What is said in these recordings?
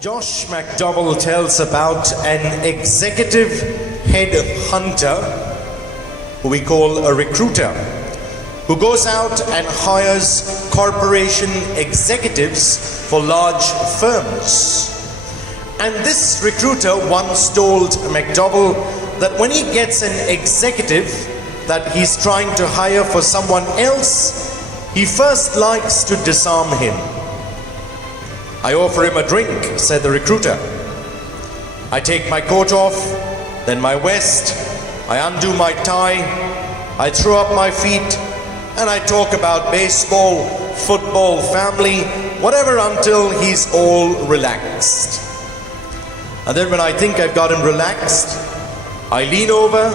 Josh McDowell tells about an executive head hunter who we call a recruiter, who goes out and hires corporation executives for large firms. And this recruiter once told McDowell that when he gets an executive that he's trying to hire for someone else, he first likes to disarm him. "I offer him a drink," said the recruiter. "I take my coat off, then my vest, I undo my tie, I throw up my feet, and I talk about baseball, football, family, whatever, until he's all relaxed. And then when I think I've got him relaxed, I lean over,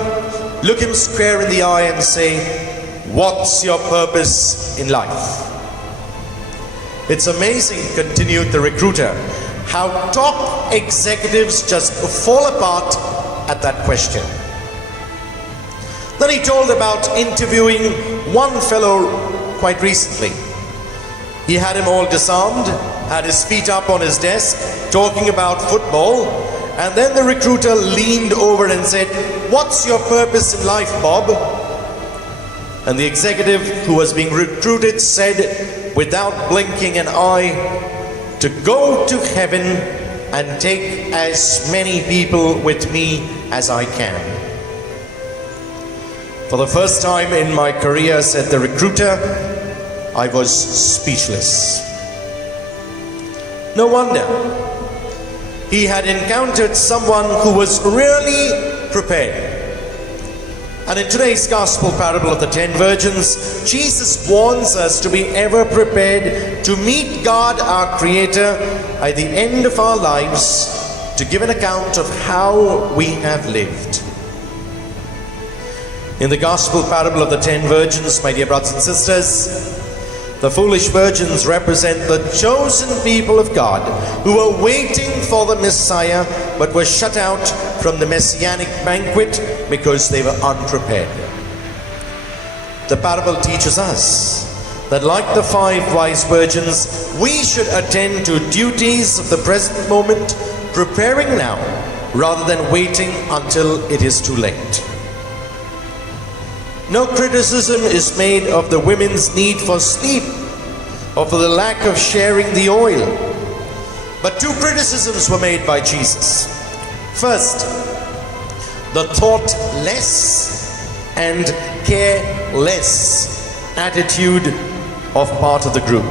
look him square in the eye and say, 'What's your purpose in life?'" It's amazing, continued the recruiter, how top executives just fall apart at that question. Then he told about interviewing one fellow quite recently. He had him all disarmed, had his feet up on his desk, talking about football, and then the recruiter leaned over and said, "What's your purpose in life, Bob?" And the executive who was being recruited said, without blinking an eye, "To go to heaven and take as many people with me as I can." "For the first time in my career," said the recruiter, "I was speechless." No wonder. He had encountered someone who was really prepared. And in today's gospel parable of the 10 virgins, Jesus warns us to be ever prepared to meet God, our Creator, at the end of our lives, to give an account of how we have lived. In the gospel parable of the 10 virgins, my dear brothers and sisters, the foolish virgins represent the chosen people of God who were waiting for the Messiah but were shut out from the messianic banquet because they were unprepared. The parable teaches us that, like the 5 wise virgins, we should attend to duties of the present moment, preparing now rather than waiting until it is too late. No criticism is made of the women's need for sleep or for the lack of sharing the oil. But 2 criticisms were made by Jesus. First, the thoughtless and careless attitude of part of the group.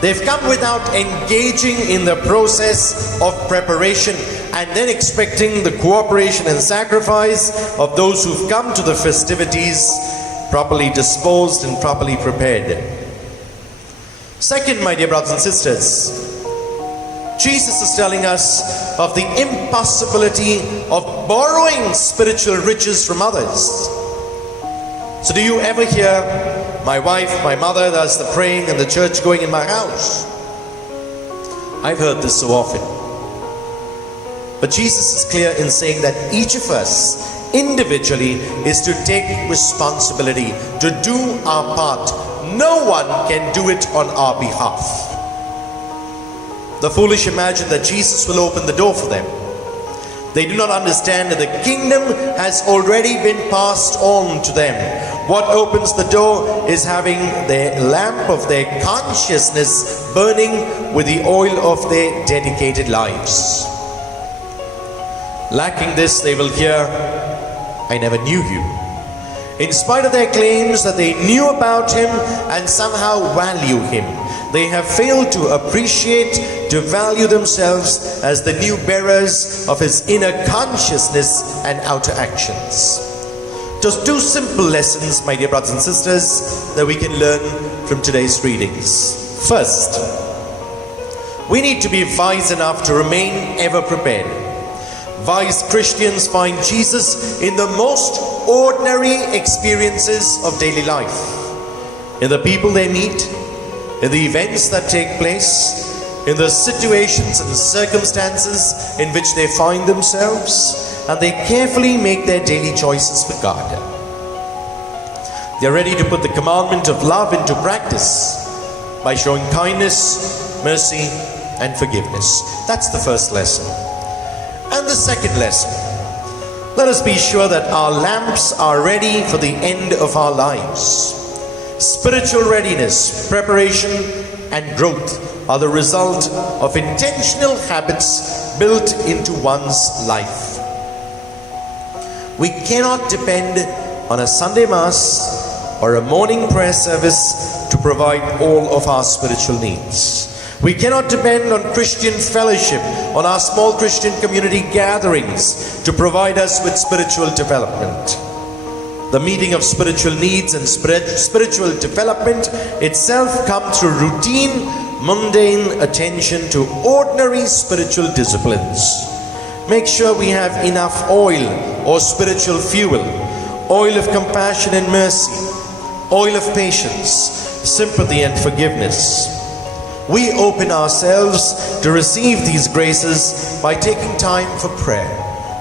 They've come without engaging in the process of preparation and then expecting the cooperation and sacrifice of those who've come to the festivities properly disposed and properly prepared. Second, my dear brothers and sisters, Jesus is telling us of the impossibility of borrowing spiritual riches from others. So do you ever hear, "My wife, my mother does the praying and the church going in my house"? I've heard this so often. But Jesus is clear in saying that each of us individually is to take responsibility, to do our part. No one can do it on our behalf. The foolish imagine that Jesus will open the door for them. They do not understand that the kingdom has already been passed on to them. What opens the door is having the lamp of their consciousness burning with the oil of their dedicated lives. Lacking this, they will hear, "I never knew you." In spite of their claims that they knew about him and somehow value him, they have failed to appreciate, to value themselves as the new bearers of his inner consciousness and outer actions. Just 2 simple lessons, my dear brothers and sisters, that we can learn from today's readings. First, we need to be wise enough to remain ever prepared. Wise Christians find Jesus in the most ordinary experiences of daily life, in the people they meet, in the events that take place, in the situations and circumstances in which they find themselves, and they carefully make their daily choices with God. They are ready to put the commandment of love into practice by showing kindness, mercy, and forgiveness. That's the first lesson. And the second lesson, let us be sure that our lamps are ready for the end of our lives. Spiritual readiness, preparation, and growth are the result of intentional habits built into one's life. We cannot depend on a Sunday Mass or a morning prayer service to provide all of our spiritual needs. We cannot depend on Christian fellowship, on our small Christian community gatherings to provide us with spiritual development. The meeting of spiritual needs and spiritual development itself come through routine, mundane attention to ordinary spiritual disciplines. Make sure we have enough oil or spiritual fuel, oil of compassion and mercy, oil of patience, sympathy and forgiveness. We open ourselves to receive these graces by taking time for prayer,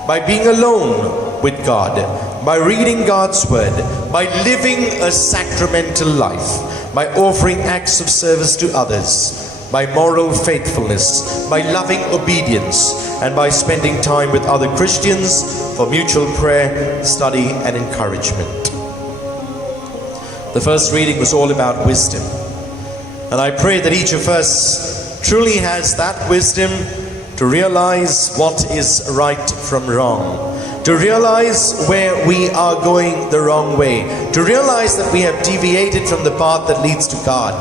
by being alone with God, by reading God's Word, by living a sacramental life, by offering acts of service to others, by moral faithfulness, by loving obedience, and by spending time with other Christians for mutual prayer, study, and encouragement. The first reading was all about wisdom. And I pray that each of us truly has that wisdom to realize what is right from wrong, to realize where we are going the wrong way, to realize that we have deviated from the path that leads to God.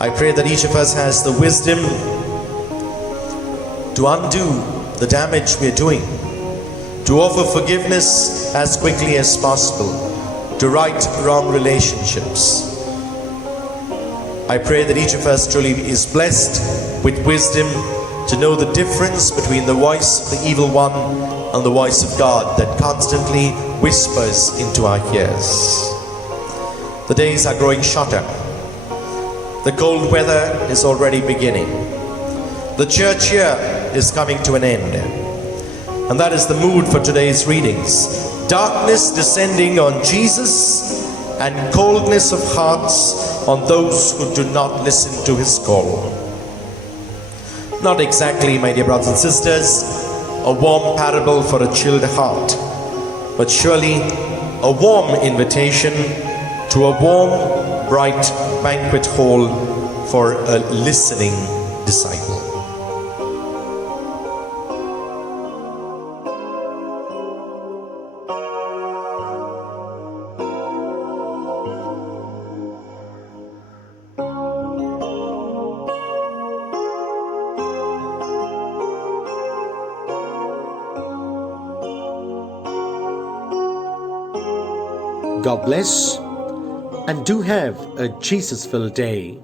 I pray that each of us has the wisdom to undo the damage we are doing, to offer forgiveness as quickly as possible, to right wrong relationships. I pray that each of us truly is blessed with wisdom to know the difference between the voice of the evil one and the voice of God that constantly whispers into our ears. The days are growing shorter. The cold weather is already beginning. The church year is coming to an end. And that is the mood for today's readings. Darkness descending on Jesus and coldness of hearts on those who do not listen to his call. Not exactly, my dear brothers and sisters, a warm parable for a chilled heart, but surely a warm invitation to a warm, bright banquet hall for a listening disciple. God bless, and do have a Jesus-filled day.